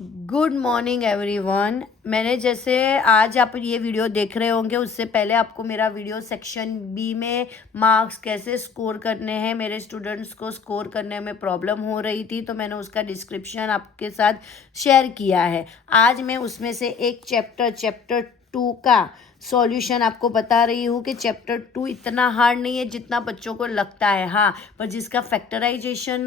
Good morning everyone. मैंने जैसे आज आप ये वीडियो देख रहे होंगे, उससे पहले आपको मेरा वीडियो सेक्शन बी में मार्क्स कैसे स्कोर करने हैं, मेरे स्टूडेंट्स को स्कोर करने में प्रॉब्लम हो रही थी तो मैंने उसका डिस्क्रिप्शन आपके साथ शेयर किया है। आज मैं उसमें से एक चैप्टर 2 का सॉल्यूशन आपको बता रही हूँ कि चैप्टर 2 इतना हार्ड नहीं है जितना बच्चों को लगता है। हाँ, पर जिसका फैक्टराइजेशन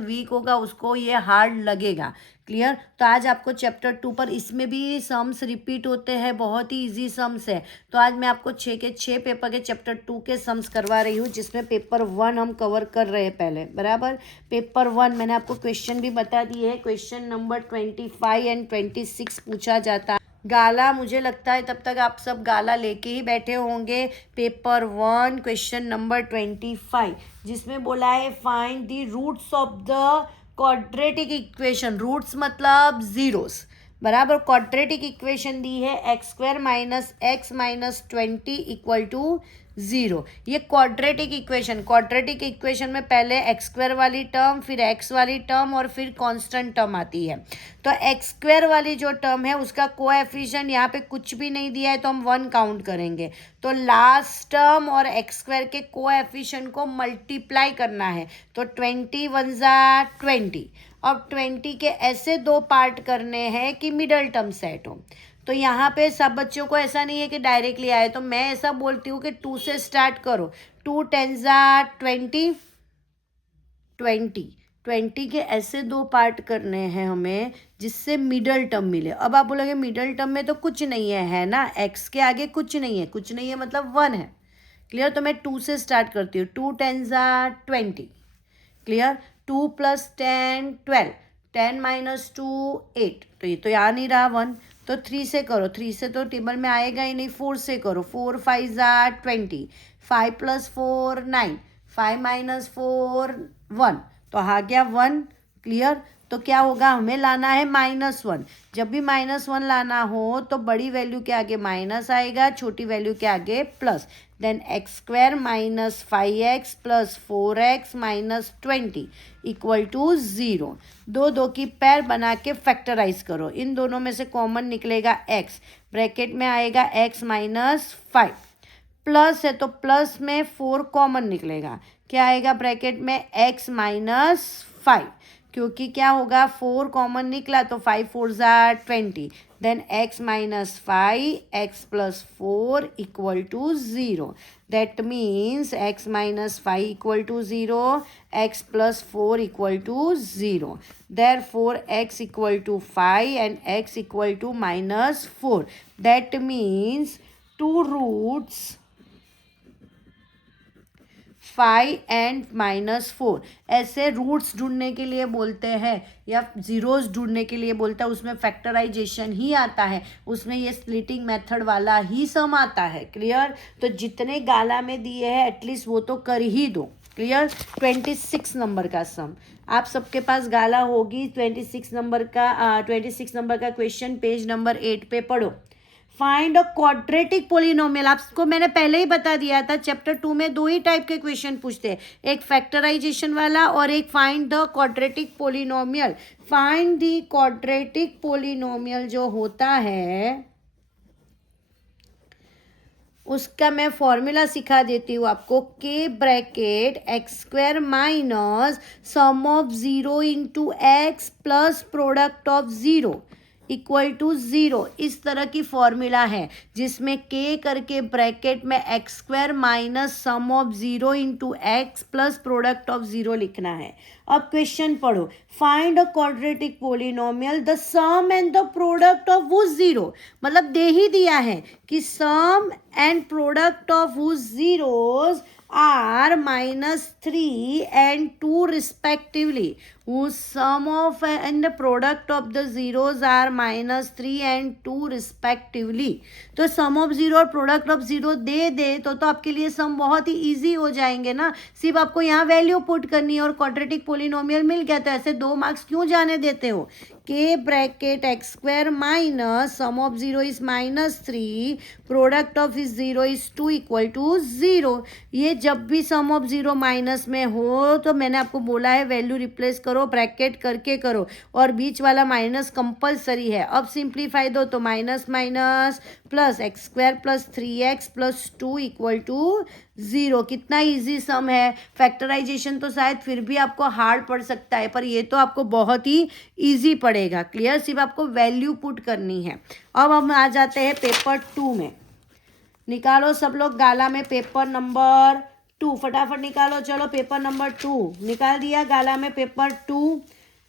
वीक होगा उसको ये हार्ड लगेगा। क्लियर? तो आज आपको चैप्टर 2 पर, इसमें भी सम्स रिपीट होते हैं, बहुत ही इजी सम्स है। तो आज मैं आपको 6 के 6 पेपर के चैप्टर 2 के सम्स करवा रही हूँ, जिसमें पेपर 1 हम कवर कर रहे हैं पहले। बराबर? पेपर 1 मैंने आपको क्वेश्चन भी बता दिए है। क्वेश्चन नंबर 25 एंड 26 पूछा जाता है। गाला, मुझे लगता है तब तक आप सब गाला लेके ही बैठे होंगे। पेपर 1 क्वेश्चन नंबर 25, जिसमें बोला है find the roots of the quadratic equation. Roots मतलब जीरोस। बराबर? क्वाड्रेटिक इक्वेशन दी है x² minus x minus 20 equal to 0। ये क्वाड्रेटिक इक्वेशन में पहले x² वाली टर्म, फिर x वाली टर्म और फिर कांस्टेंट टर्म आती है। तो x² वाली जो टर्म है उसका कोएफिशिएंट यहाँ पे कुछ भी नहीं दिया है तो हम 1 काउंट करेंगे। तो लास्ट टर्म और x² के कोएफिशिएंट को मल्टीप्लाई करना है। तो 20 1 ज़ा 20। अब 20 के ऐसे दो पार्ट करने हैं कि मिडल टर्म सेट हो। तो यहाँ पे सब बच्चों को ऐसा नहीं है कि डायरेक्टली आए, तो मैं ऐसा बोलती हूँ कि 2 से स्टार्ट करो। 2 10 ज़ा 20, 20 के ऐसे दो पार्ट करने हैं हमें जिससे मिडल टर्म मिले। अब आप बोलोगे मिडल टर्म में तो कुछ नहीं है ना? x के आगे कुछ नहीं है मतलब 1 है। क्लियर? तो मैं 2 से स्टार्ट करती हूँ। 2 10 ज़ा 20। क्लियर? 2 + 10 12, 10 - 2 8। तो ये तो यहाँ नहीं रहा 1। तो 3 से करो, 3 से तो टेबल में आएगा ही नहीं। 4 से करो, 4 5 ज़ा 20, 5 + 4 9, 5 - 4 1। तो आ गया 1। क्लियर? तो क्या होगा, हमें लाना है -1। जब भी -1 लाना हो तो बड़ी वैल्यू के आगे माइनस आएगा, छोटी वैल्यू के आगे plus. Then x² minus 5x plus 4x minus 20 equal to 0। दो की पैर बना के फैक्टराइज करो। इन दोनों में से कॉमन निकलेगा x, ब्रैकेट में आएगा x माइनस 5। प्लस है तो प्लस में 4 कॉमन निकलेगा। क्या आएगा ब्रैकेट में? x minus 5। क्योंकि क्या होगा, 4 कॉमन निकला तो 5 4 ज़ा 20। Then x minus 5 x plus 4 equal to 0। That means x minus 5 equal to 0, x plus 4 equal to 0। Therefore x equal to 5 and x equal to -4. That means 2 roots 5 and -4। ऐसे roots ढूंढने के लिए बोलते हैं या जीरोस ढूंढने के लिए बोलता है, उसमें फैक्टराइजेशन ही आता है, उसमें ये स्प्लिटिंग मेथड वाला ही सम आता है। क्लियर? तो जितने गाला में दिए हैं एटलीस्ट वो तो कर ही दो। क्लियर? 26 नंबर का सम आप सबके पास गाला होगी। 26 नंबर का क्वेश्चन पेज नंबर 8 पे पढ़ो। Find a quadratic polynomial. आपको मैंने पहले ही बता दिया था, चैप्टर 2 में 2 ही टाइप के क्वेश्चन पूछते हैं, एक फैक्टराइजेशन वाला और एक find the quadratic polynomial. Find the quadratic polynomial जो होता है उसका मैं फॉर्मूला सिखा देती हूँ आपको। K bracket x² minus sum of 0 into x plus product of 0 equal to 0। इस तरह की फॉर्मूला है जिसमें k करके ब्रैकेट में x² minus sum of 0 into x plus product of 0 लिखना है। अब क्वेश्चन पढ़ो। Find a quadratic polynomial the sum and the product of वो 0। मतलब दे ही दिया है कि सम एंड प्रोडक्ट ऑफ वो zeros are -3 and 2 respectively, whose sum of and the product of the zeros are -3 and 2 respectively। तो सम ऑफ 0 और प्रोडक्ट ऑफ 0 दे दे तो आपके लिए सम बहुत ही इजी हो जाएंगे ना। सिर्फ आपको यहाँ वैल्यू पुट करनी है और क्वाड्रेटिक पोलिनोमियल मिल गया। तो ऐसे 2 मार्क्स क्यों जाने देते हो? K bracket x square minus sum of 0 is -3, product of is 0 is 2 equal to 0। ये जब भी सम ऑफ 0 माइनस में हो तो मैंने आपको बोला है वैल्यू रिप्लेस करो, ब्रैकेट करके करो, और बीच वाला माइनस कंपलसरी है। अब सिंप्लीफाई दो तो minus minus plus x square plus 3x plus 2 equal to 0। कितना इजी सम है। फैक्टराइजेशन तो शायद फिर भी आपको हार्ड पड़ सकता है, पर ये तो आपको बहुत ही इजी पड़ेगा। क्लियर, सिर्फ आपको वैल्यू पुट करनी है। अब हम आ जाते हैं पेपर 2 में। निकालो सब लोग गाला में पेपर नंबर 2, फटाफट निकालो। चलो पेपर नंबर 2 निकाल दिया गाला में पेपर 2।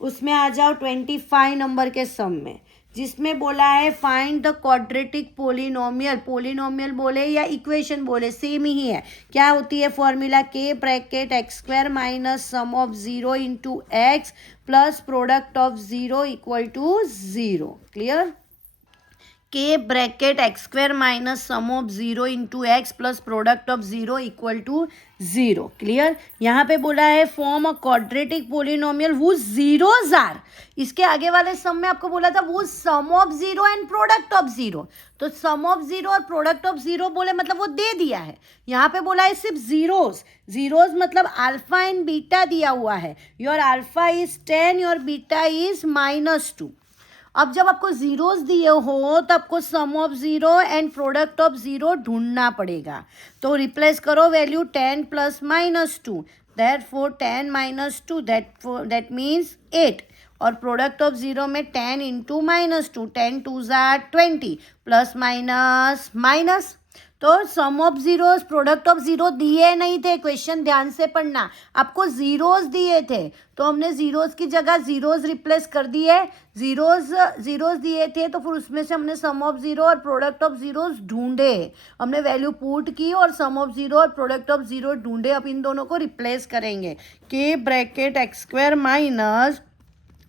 उसमें आ जाओ 25 नंबर के सम में, जिसमें बोला है find the quadratic polynomial. Polynomial बोले या इक्वेशन बोले सेम ही है। क्या होती है formula? K bracket x square minus sum of 0 into x plus product of 0 equal to 0। Clear, k bracket x square minus sum of 0 into x plus product of 0 equal to 0। Clear, यहाँ पे बोला है form a quadratic polynomial whose zeros are. इसके आगे वाले sum में आपको बोला था वो sum of 0 and product of 0। तो सम ऑफ 0 और प्रोडक्ट ऑफ 0 बोले मतलब वो दे दिया है। यहाँ पे बोला है सिर्फ जीरोज। जीरोज मतलब अल्फा एंड बीटा दिया हुआ है। Your alpha is 10, your beta is -2। अब जब आपको जीरोस दिए हो तो आपको सम ऑफ 0 एंड प्रोडक्ट ऑफ 0 ढूंढना पड़ेगा। तो रिप्लेस करो value 10 plus -2, therefore 10 -2 that means 8, और प्रोडक्ट ऑफ 0 में 10 into -2, 10 2s are 20 plus minus minus. तो सम ऑफ जीरोस प्रोडक्ट ऑफ 0 दिए नहीं थे। क्वेश्चन ध्यान से पढ़ना, आपको जीरोस दिए थे तो हमने जीरोस की जगह जीरोस रिप्लेस कर दिए। जीरोस दिए थे तो फिर उसमें से हमने सम ऑफ 0 और प्रोडक्ट ऑफ जीरोस ढूंढे। हमने वैल्यू पुट की और सम ऑफ 0 और प्रोडक्ट ऑफ 0 ढूंढे। अब इन दोनों को रिप्लेस करेंगे। के bracket x square minus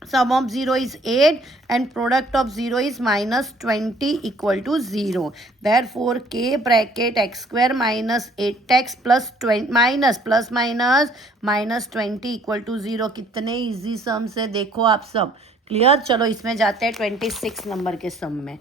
sum of 0 is 8 and product of 0 is -20 equal to 0. Therefore k bracket x square minus 8x plus 20 minus plus minus -20 equal to 0। कितने इजी सम से देखो आप सब। क्लियर, चलो इसमें जाते हैं 26 नंबर के सम में।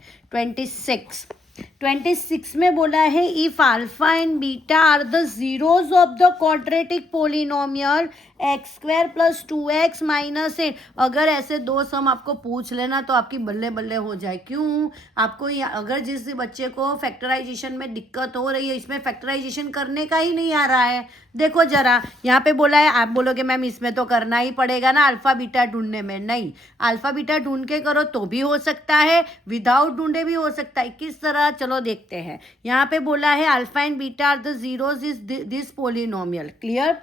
26 में बोला है if alpha and beta are the zeros of the quadratic polynomial x square plus 2x minus 8। अगर ऐसे दो सम आपको पूछ लेना तो आपकी बल्ले बल्ले हो जाए। क्यों? आपको अगर जिस बच्चे को फैक्टराइजेशन में दिक्कत हो रही है, इसमें फैक्टराइजेशन करने का ही नहीं आ रहा है, देखो जरा यहाँ पे बोला है, आप बोलोगे मैम इसमें तो करना ही पड़ेगा ना अल्फा बीटा ढूंढने में। नहीं, अल्फा बीटा ढूंढ के करो तो भी हो सकता है, विदाउट ढूंढे भी हो सकता है। किस तरह, चलो देखते हैं। यहाँ पे बोला है alpha and beta are the zeros is this polynomial. Clear,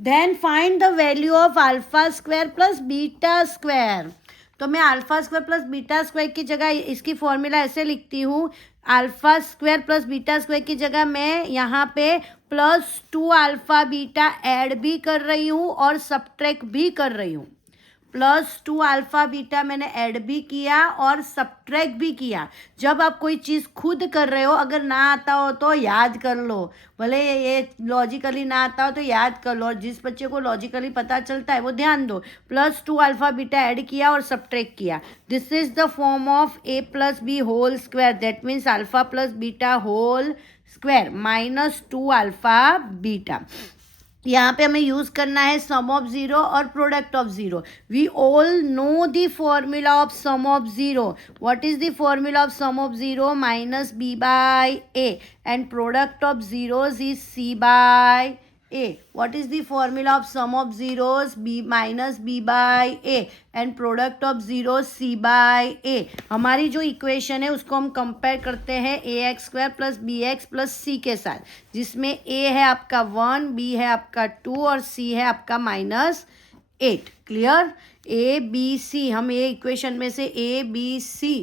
then find the value of alpha square plus beta square. तो मैं alpha square plus beta square की जगह इसकी फॉर्मूला ऐसे लिखती हूँ, alpha square plus beta square की जगह मैं यहाँ पे +2 अल्फा बीटा ऐड भी कर रही हूँ और सब्ट्रैक्ट भी कर रही हूँ। +2 अल्फा बीटा मैंने ऐड भी किया और सब्ट्रैक्ट भी किया। जब आप कोई चीज़ खुद कर रहे हो, अगर ना आता हो तो याद कर लो, भले ये लॉजिकली ना आता हो तो याद कर लो, और जिस बच्चे को लॉजिकली पता चलता है वो ध्यान दो। +2 अल्फा बीटा ऐड किया और सब्ट्रैक्ट किया। This is the form of a + b whole square, that means alpha plus beta whole square -2 alpha beta. यहाँ पे हमें यूज़ करना है सम ऑफ 0 और product of 0। We all know the formula of sum of 0। What is the formula of sum of 0? -b/a and product of 0s is c/a। What is the formula of sum of zeros? -b/a and product of zeros c/a। हमारी जो equation है उसको हम compare करते हैं ax² + bx + c के साथ, जिसमें a है आपका 1, b है आपका 2 और c है आपका -8। क्लियर, a b c, हम ये इक्वेशन में से a b c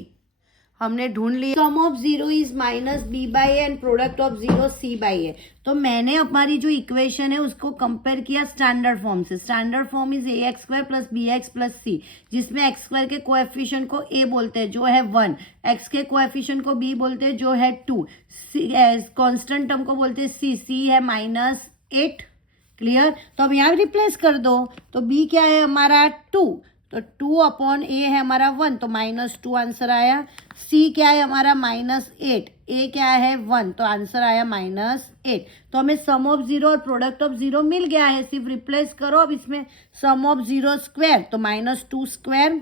हमने ढूंढ लिया। Sum of 0 is -b/a and product of 0 c/a। तो मैंने हमारी जो इक्वेशन है उसको कंपेयर किया स्टैंडर्ड फॉर्म से। Standard form is ax² + bx + c, जिसमें x² के कोएफिशिएंट को a बोलते हैं जो है 1, x के कोएफिशिएंट को b बोलते हैं जो है 2, कांस्टेंट टर्म को बोलते हैं c है -8। क्लियर, तो अब यहाँ रिप्लेस कर दो। तो b क्या है हमारा 2, तो 2/a है हमारा 1, तो -2 आंसर आया। c क्या है हमारा -8, a क्या है 1, तो आंसर आया -8। तो हमें सम ऑफ जीरो और प्रोडक्ट ऑफ जीरो मिल गया है, सिर्फ रिप्लेस करो अब इसमें सम ऑफ जीरो स्क्वायर, तो -2 square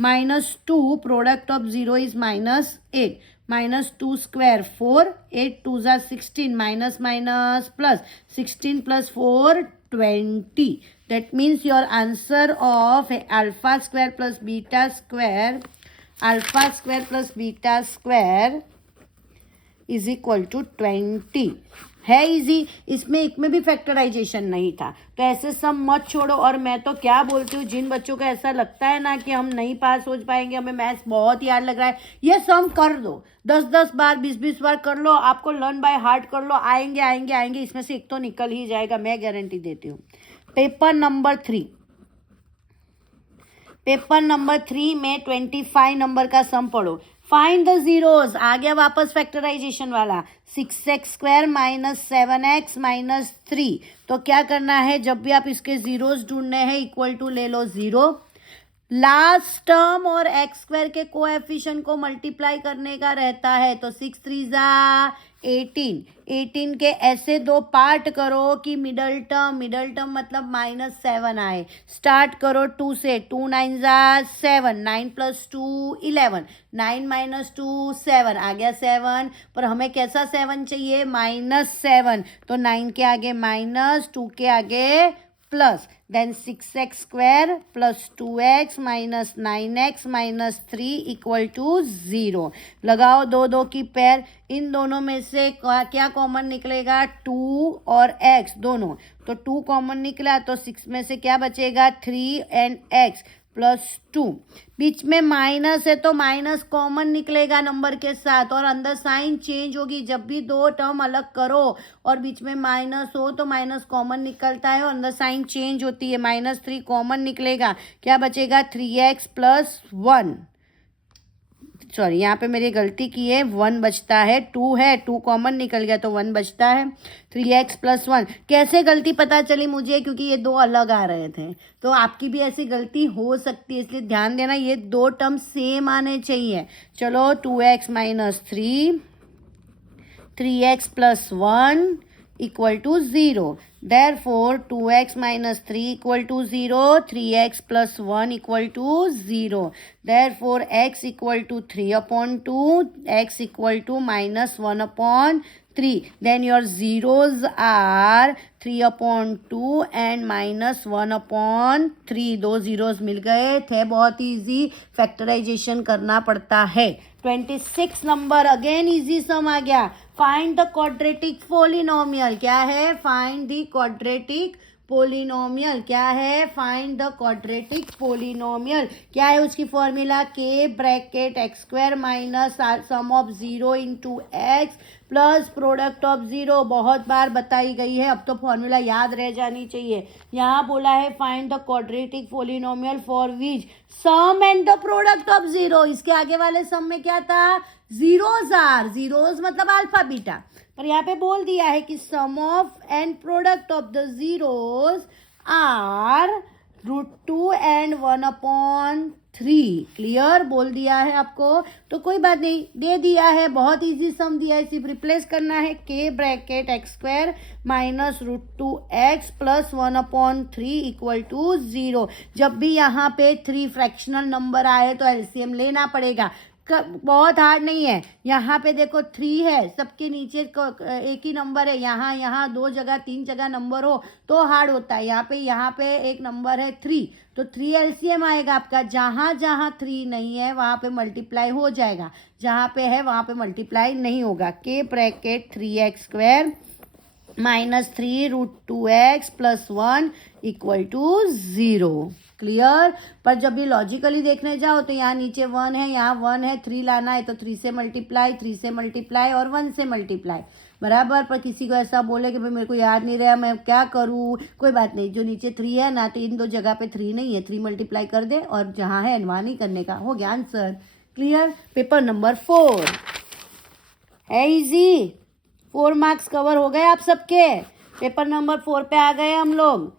-2 product of zero is -8, -2 square 4, 8 2 ज़ा 16, minus minus plus 16 + 4 20। That means your answer of alpha square plus beta square is equal to 20 है। इजी, इसमें एक में भी फैक्टराइजेशन नहीं था, तो ऐसे सम मत छोड़ो। और मैं तो क्या बोलती हूँ, जिन बच्चों को ऐसा लगता है ना कि हम नहीं पास हो पाएंगे, हमें मैथ्स बहुत याद लग रहा है, ये सम कर दो, 10-10 बार 20-20 बार कर लो, आपको लर्न बाय हार्ट कर लो, आएंगे आएंगे आएंगे, इसमें से एक तो निकल ही जाएगा, मैं गारंटी देती हूँ। पेपर नंबर 3 में 25 नंबर का सम पढ़ो। फाइंड द जीरोज, आ गया वापस फैक्टराइजेशन वाला, 6x² - 7x - 3। तो क्या करना है, जब भी आप इसके जीरोज ढूंढने हैं इक्वल टू ले लो 0, लास्ट टर्म और x² के कोएफिशिएंट को मल्टीप्लाई करने का रहता है, तो 6 3 ज़ा 18 के ऐसे दो पार्ट करो कि मिडल टर्म मतलब -7 आए। स्टार्ट करो 2 से, 2 9 ज़ा 7, 9 + 2 11, 9 - 2 7, आ गया 7, पर हमें कैसा 7 चाहिए, -7, तो 9 के आगे माइनस, 2 के आगे plus, then 6x² + 2x - 9x - 3 equal to 0। लगाओ 2 की पेयर, इन दोनों में से क्या कॉमन निकलेगा, 2 और x दोनों, तो 2 कॉमन निकला, तो 6 में से क्या बचेगा, 3 एंड x +2। बीच में माइनस है तो माइनस कॉमन निकलेगा नंबर के साथ, और अंदर साइन चेंज होगी, जब भी दो टर्म अलग करो और बीच में माइनस हो तो माइनस कॉमन निकलता है और अंदर साइन चेंज होती है, -3 कॉमन निकलेगा, क्या बचेगा, 3x + 1, सॉरी यहाँ पे मेरी गलती की है, 1 बचता है, 2 है, 2 कॉमन निकल गया तो 1 बचता है, 3x + 1। कैसे गलती पता चली मुझे, क्योंकि ये 2 अलग आ रहे थे, तो आपकी भी ऐसी गलती हो सकती है, इसलिए ध्यान देना, ये 2 टर्म सेम आने चाहिए। चलो 2x - 3, 3x + 1 equal to 0. Therefore 2x - 3 equal to 0, 3x + 1 equal to 0. Therefore x equal to 3/2, x equal to -1/3. Then your zeros are 3/2 and -1/3। 2 zeros मिल गए थे, बहुत इजी, फैक्टराइजेशन करना पड़ता है। 26 नंबर, अगेन इजी सम आ गया। फाइंड द क्वाड्रेटिक पोलिनोमियल, क्या है, find the quadratic polynomial, क्या है, फाइंड द क्वाड्रेटिक पोलिनोमियल, क्या है उसकी formula, k(x² - sum of 0 × x plus product of 0, बहुत बार बताई गई है, अब तो फॉर्मूला याद रह जानी चाहिए। यहाँ बोला है find the quadratic polynomial for which sum and the product of 0, इसके आगे वाले सम में क्या था, जीरोज मतलब अल्फा बीटा, पर यहाँ पे बोल दिया है कि sum of and product of the zeros are √2 and 1/3। Clear, बोल दिया है आपको, तो कोई बात नहीं, दे दिया है, बहुत इजी सम दिया है, सिर्फ रिप्लेस करना है, k(x² - √2x + 1/3 इक्वल टू 0। जब भी यहाँ पे 3 फ्रैक्शनल नंबर आए तो एलसीएम लेना पड़ेगा, बहुत हार्ड नहीं है। यहाँ पे देखो 3 है, सबके नीचे एक ही नंबर है, यहाँ 2 जगह 3 जगह नंबर हो तो हार्ड होता है। यहाँ पे एक नंबर है 3, तो 3 एलसीएम आएगा आपका, जहाँ 3 नहीं है वहाँ पे मल्टीप्लाई हो जाएगा, जहाँ पे है वहाँ पे मल्टीप्लाई नहीं होगा। k(3x² - 3 √2x + 1 equal to 0। Clear, पर जब भी लॉजिकली देखने जाओ तो यहाँ नीचे 1 है, यहाँ 1 है, 3 लाना है तो 3 से मल्टीप्लाई, 3 से मल्टीप्लाई और 1 से मल्टीप्लाई, बराबर। पर किसी को ऐसा बोले कि भाई मेरे को याद नहीं रहा, मैं क्या करूँ, कोई बात नहीं, जो नीचे 3 है ना, तो इन 2 जगह पे 3 नहीं है, 3 मल्टीप्लाई कर दे और जहाँ है वहाँ नहीं करने का, हो गया आंसर। क्लियर, पेपर नंबर 4 है इजी, 4 मार्क्स कवर हो गए आप सबके। पेपर नंबर 4 पे आ गए हम लोग।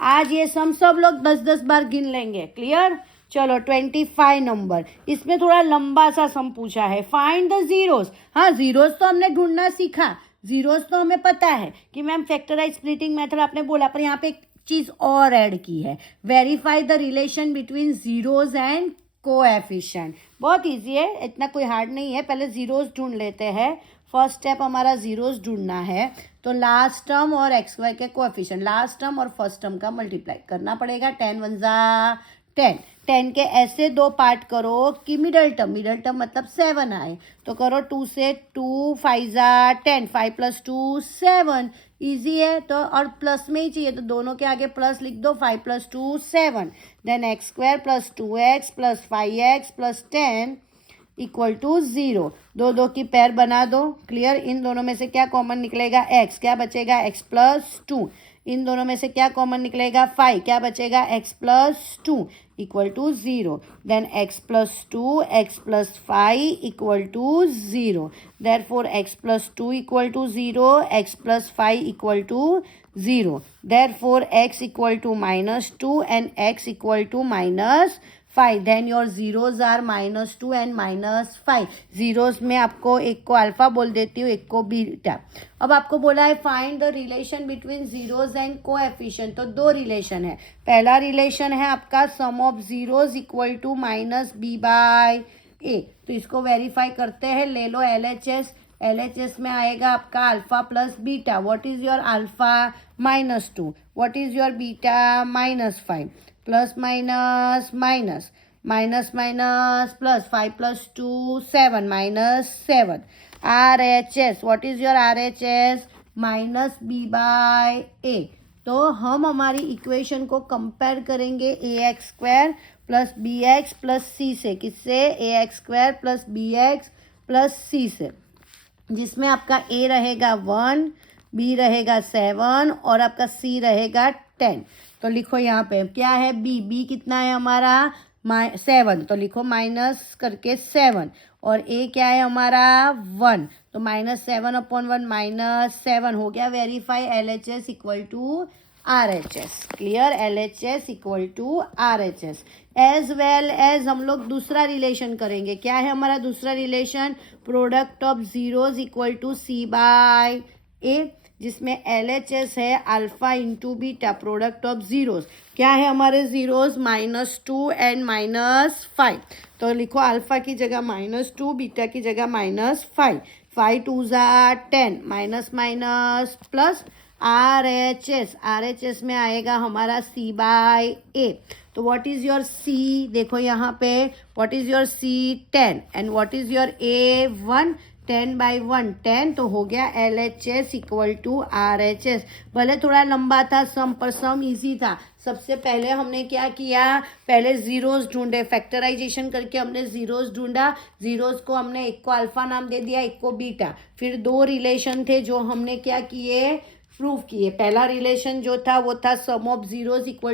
आज ये सब लोग 10-10 बार गिन लेंगे। क्लियर, चलो 25 नंबर, इसमें थोड़ा लंबा सा सम पूछा है, फाइंड द जीरोस। हाँ, जीरोस तो हमने ढूंढना सीखा, जीरोस तो हमें पता है कि मैम फैक्टराइज स्प्लिटिंग मेथड आपने बोला, पर यहाँ पे एक चीज़ और ऐड की है, verify the relation between zeros and coefficient. बहुत इजी है, इतना कोई हार्ड नहीं है। पहले जीरोस ढूंढ लेते हैं। फर्स्ट स्टेप हमारा जीरोस ढूंढना है, तो लास्ट टर्म और एक्स वाई के कोएफिशिएंट, लास्ट टर्म और फर्स्ट टर्म का मल्टीप्लाई करना पड़ेगा। 10 वन ज़ा 10, 10 के ऐसे दो पार्ट करो कि मिडल टर्म मतलब 7 आए, तो करो 2 से 2, 5 ज़ा 10, 5 + 2 7, ईजी है। तो और प्लस में ही चाहिए तो दोनों के आगे प्लस लिख दो, 5 + 2 7, देन x² + 2x + 5x + 10 = 0। दो दो की पैर बना दो, क्लियर। इन दोनों में से क्या कॉमन निकलेगा, x, क्या बचेगा x + 2। इन दोनों में से क्या कॉमन निकलेगा, 5, क्या बचेगा x + 2 = 0। Then x + 2 x + 5 = 0। Therefore x + 2 = 0, x + 5 = 0। Therefore x = -2 and x = -5। Then your zeros are -2 and -5। Zeros में आपको एक को अल्फा बोल देती हूँ, एक को बीटा। अब आपको बोला है find the relation between zeros and coefficient, तो दो रिलेशन है। पहला रिलेशन है आपका sum of zeros equal to -b/a, तो इसको वेरीफाई करते हैं। ले लो LHS, LHS में आएगा आपका alpha plus beta. What is your alpha, -2, what is your beta, -5, plus minus minus minus minus plus, 5 + 2 7 -7। RHS, what is your RHS, -b/a। तो हम हमारी इक्वेशन को कंपेयर करेंगे ax² + bx + c से, किससे, ax² + bx + c से, जिसमें आपका a रहेगा 1, b रहेगा 7 और आपका c रहेगा 10। तो लिखो यहाँ पे क्या है, b कितना है हमारा 7, तो लिखो माइनस करके 7, और a क्या है हमारा 1, तो -7/1 -7 हो गया। Verify LHS = RHS, clear. LHS = RHS। As well as हम लोग दूसरा रिलेशन करेंगे। क्या है हमारा दूसरा relation, product of zeros = c/a, जिसमें LHS है alpha × beta, product of zeros. क्या है हमारे जीरोज, -2 एंड -5, तो लिखो अल्फा की जगह -2, बीटा की जगह -5, 5 2 ज़ा 10, माइनस माइनस प्लस। RHS में आएगा हमारा c/a, तो व्हाट इज़ योर c, देखो यहाँ पे what is your c 10 and what is your a 1, 10/1 10, तो हो गया LHS = RHS। भले थोड़ा लंबा था सम, पर सम इजी था। सबसे पहले हमने क्या किया, पहले जीरोस ढूंढे, फैक्टराइजेशन करके हमने जीरोस ढूंढा। जीरोस को हमने एक को अल्फा नाम दे दिया, एक को बीटा। फिर दो रिलेशन थे जो हमने क्या किए, प्रूव किए। पहला रिलेशन जो था वो था सम ऑफ जीरोज =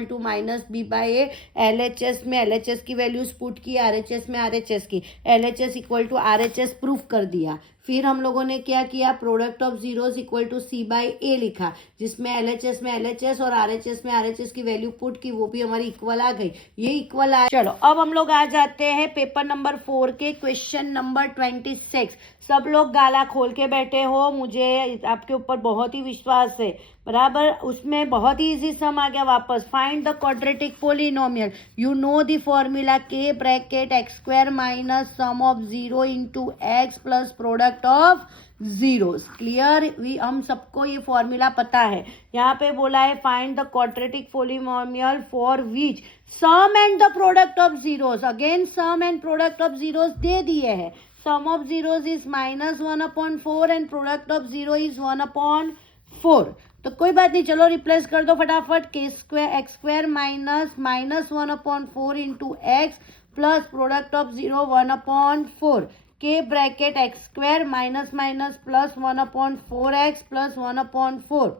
-b/a। LHS में LHS की वैल्यूज पुट की, RHS में RHS की, LHS = RHS प्रूफ कर दिया। फिर हम लोगों ने क्या किया, प्रोडक्ट ऑफ जीरोज = c/a लिखा, जिसमें LHS में LHS और RHS में RHS की वैल्यू पुट की, वो भी हमारी इक्वल आ गई। ये इक्वल आ, चलो अब हम लोग आ जाते हैं पेपर नंबर 4 के क्वेश्चन नंबर 26। सब लोग गाला खोल के बैठे हो, मुझे आपके ऊपर बहुत ही विश्वास है, बराबर। उसमें बहुत ही इजी सम आ गया वापस। Find the quadratic polynomial, you know the formula k bracket x² minus sum of 0 × x plus product of zeros, clear. हम सबको ये फॉर्मूला पता है। यहाँ पे बोला है find the quadratic polynomial for which sum and the product of zeros. Again sum and product of zeros दे दिए हैं। Sum of zeros is -1/4 and product of zero is 1/4। तो कोई बात नहीं, चलो रिप्लेस कर दो फटाफट। x² minus -1/4 × x plus product of zero 1/4, k bracket x² minus minus plus 1/4x plus 1/4।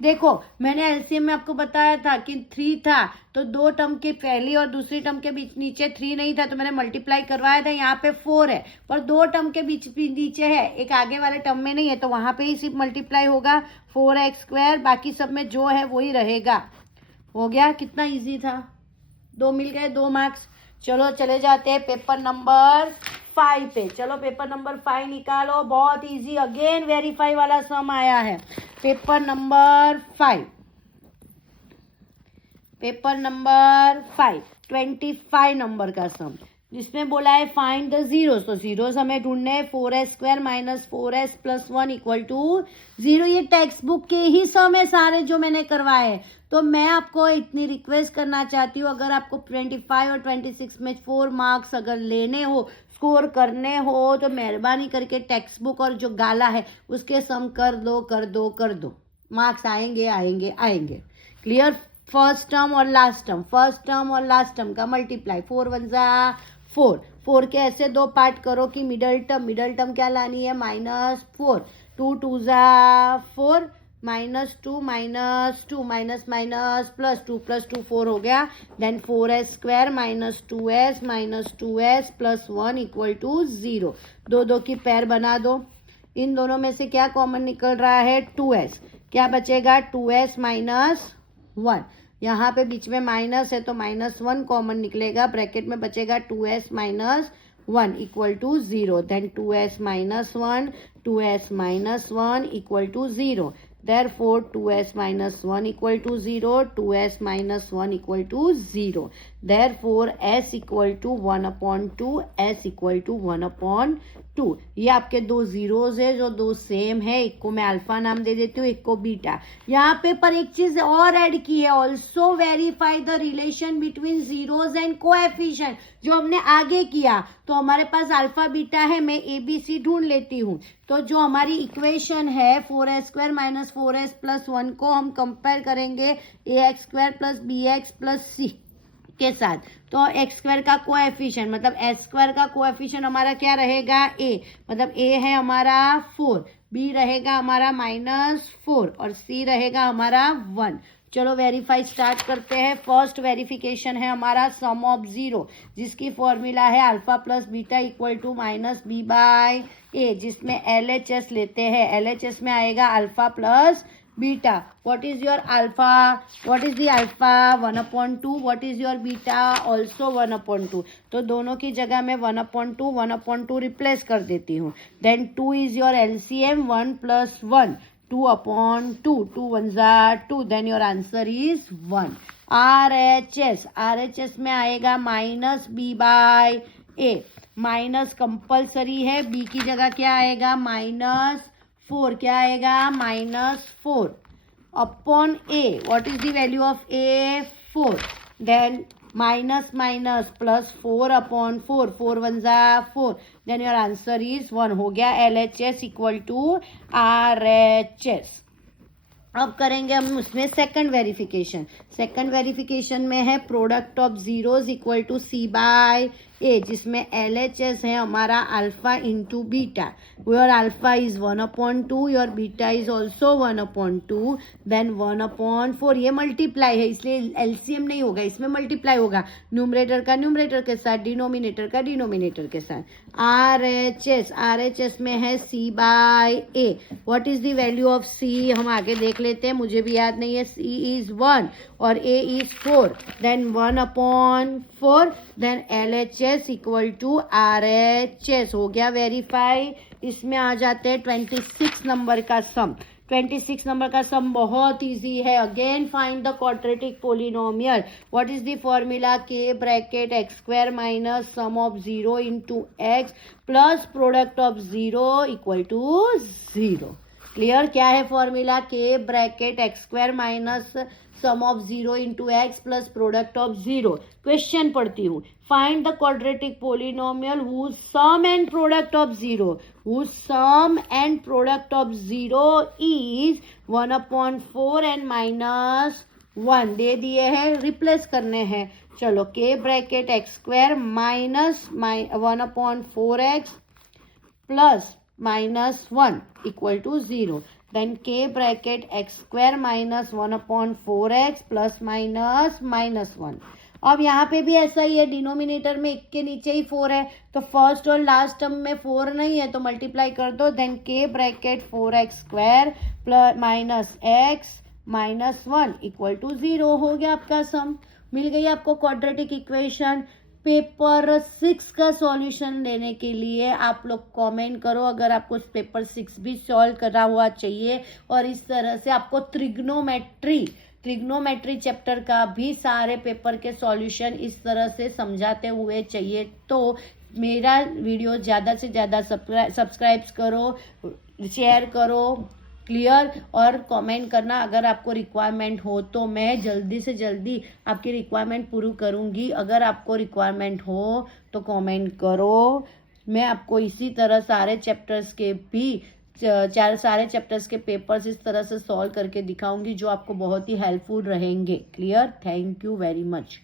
देखो मैंने एलसीएम में आपको बताया था कि 3 था, तो दो टर्म के पहली और दूसरी टर्म के बीच नीचे 3 नहीं था, तो मैंने मल्टीप्लाई करवाया था। यहाँ पे 4 है, पर दो टर्म के बीच नीचे है, एक आगे वाले टर्म में नहीं है, तो वहाँ पे ही सिर्फ मल्टीप्लाई होगा 4x², बाकी सब में जो है वही रहेगा। हो गया, कितना इजी था, 2 मिल गए, 2 मार्क्स। चलो चले जाते हैं पेपर नंबर 5 पे। चलो पेपर नंबर 5 निकालो, बहुत इजी, अगेन वेरीफाई वाला सम आया है। Paper number 5, paper number 5, 25 number का सम, जिसमें बोला है फाइंड द जीरोस। तो जीरोस हमें ढूंढने हैं। 4s² minus 4s plus 1 equal to 0। ये टेक्स्ट बुक के ही सम है सारे जो मैंने करवाए। तो मैं आपको इतनी रिक्वेस्ट करना चाहती हूँ, अगर आपको 25 और 26 में 4 मार्क्स अगर लेने हो, स्कोर करने हो, तो मेहरबानी करके टेक्स्ट बुक और जो गाला है उसके सम कर दो कर दो कर दो। मार्क्स आएंगे आएंगे आएंगे। क्लियर? फर्स्ट टर्म और लास्ट टर्म, फर्स्ट टर्म और लास्ट टर्म का मल्टीप्लाई, 4 1 जा 4, 4 के ऐसे दो पार्ट करो कि मिडल टर्म क्या लानी है, -4, 2 2 जा 4, -2 -2 माइनस माइनस प्लस 2 4 हो गया। Then 4s² minus 2s plus 1 equal to 0। दो दो की पैर बना दो। इन दोनों में से क्या कॉमन निकल रहा है, 2s। क्या बचेगा, 2s माइनस 1। यहाँ पे बीच में माइनस है तो -1 कॉमन निकलेगा। ब्रैकेट में बचेगा 2s minus 1 equal to 0। Then 2s minus 1 equal to 0। Therefore 2s minus 1 equal to 0, 2s minus 1 equal to 0. Therefore s equal to 1/2, s equal to 1/2। ये आपके दो जीरोज है जो दो सेम है। एक को मैं अल्फा नाम दे देती हूँ, एक को बीटा। यहाँ पे पर एक चीज और ऐड की है, also verify the relation between zeros and coefficient, जो हमने आगे किया। तो हमारे पास अल्फा बीटा है, मैं ABC ढूंढ लेती हूँ। तो जो हमारी इक्वेशन है 4s² माइनस 4s प्लस 1 को हम कंपेयर करेंगे ax² plus bx plus c के साथ। तो x² का कोएफिशिएंट मतलब s² का कोएफिशिएंट हमारा क्या रहेगा, a। मतलब a है हमारा 4, b रहेगा हमारा -4 और c रहेगा हमारा 1। चलो वेरीफाई स्टार्ट करते हैं। फर्स्ट वेरिफिकेशन है हमारा सम ऑफ 0, जिसकी फॉर्मूला है alpha plus beta equal to -b/a, जिसमें LHS लेते हैं। LHS में आएगा alpha plus beta. What is your alpha, what is the alpha, 1/2। What is your beta, also 1/2। तो दोनों की जगह में 1/2 रिप्लेस कर देती हूँ। देन 2 इज योर LCM, 1 + 1, 2/2, 2 1 जा 2। Then your answer is 1। RHS में आएगा -b/a। माइनस कंपल्सरी है, b की जगह क्या आएगा, -4। क्या आएगा, -4 upon a। What is the value of a, 4। Then minus minus plus 4/4, 4 1 जा 4। Then your answer is 1। हो गया LHS इक्वल टू RHS। अब करेंगे हम उसमें सेकंड वेरिफिकेशन। सेकंड वेरिफिकेशन में है product of zeros equal to c/a, जिसमें LHS है हमारा alpha into beta. Your alpha is 1/2, your beta is also 1/2। Then 1/4। ये मल्टीप्लाई है इसलिए LCM नहीं होगा, इसमें मल्टीप्लाई होगा, न्यूमरेटर का न्यूमरेटर के साथ, डिनोमिनेटर का डिनोमिनेटर के साथ। RHS में है c/a। What is the value of c, हम आगे देख लेते हैं, मुझे भी याद नहीं है। c इज 1 और a is 4। Then 1/4। Then LHS equal to RHS। हो गया वेरीफाई। इसमें आ जाते हैं 26 नंबर का सम। 26 नंबर का सम बहुत इजी है। Again find the quadratic polynomial. What is the formula, k(x² minus sum of 0 into x plus product of 0 equal to 0। Clear? क्या है formula, k(x² minus sum of 0 into x plus product of 0। Question पढ़ती हूँ। Find the quadratic polynomial whose sum and product of 0, whose sum and product of 0 is 1/4 and -1 दे दिए हैं, replace करने हैं। चलो k(x² minus 1/4x plus -1 equal to 0। Then k(x² minus 1/4x plus -1। अब यहाँ पे भी ऐसा ही है, डिनोमिनेटर में एक के नीचे ही 4 है, तो फर्स्ट और लास्ट टर्म में 4 नहीं है तो मल्टीप्लाई कर दो। Then k(4x² plus -x -1 equal to 0। हो गया आपका सम, मिल गई आपको क्वाड्रेटिक इक्वेशन। पेपर 6 का सॉल्यूशन देने के लिए आप लोग कमेंट करो। अगर आपको पेपर 6 भी सॉल्व करा हुआ चाहिए और इस तरह से आपको ट्रिग्नोमेट्री चैप्टर का भी सारे पेपर के सॉल्यूशन इस तरह से समझाते हुए चाहिए तो मेरा वीडियो ज़्यादा से ज़्यादा सब्सक्राइब करो, शेयर करो, क्लियर, और कमेंट करना अगर आपको रिक्वायरमेंट हो तो मैं जल्दी से जल्दी आपकी रिक्वायरमेंट पूरी करूँगी। अगर आपको रिक्वायरमेंट हो तो कमेंट करो। मैं आपको इसी तरह सारे चैप्टर्स के पेपर्स इस तरह से सॉल्व करके दिखाऊंगी जो आपको बहुत ही हेल्पफुल रहेंगे। Clear? Thank you very much.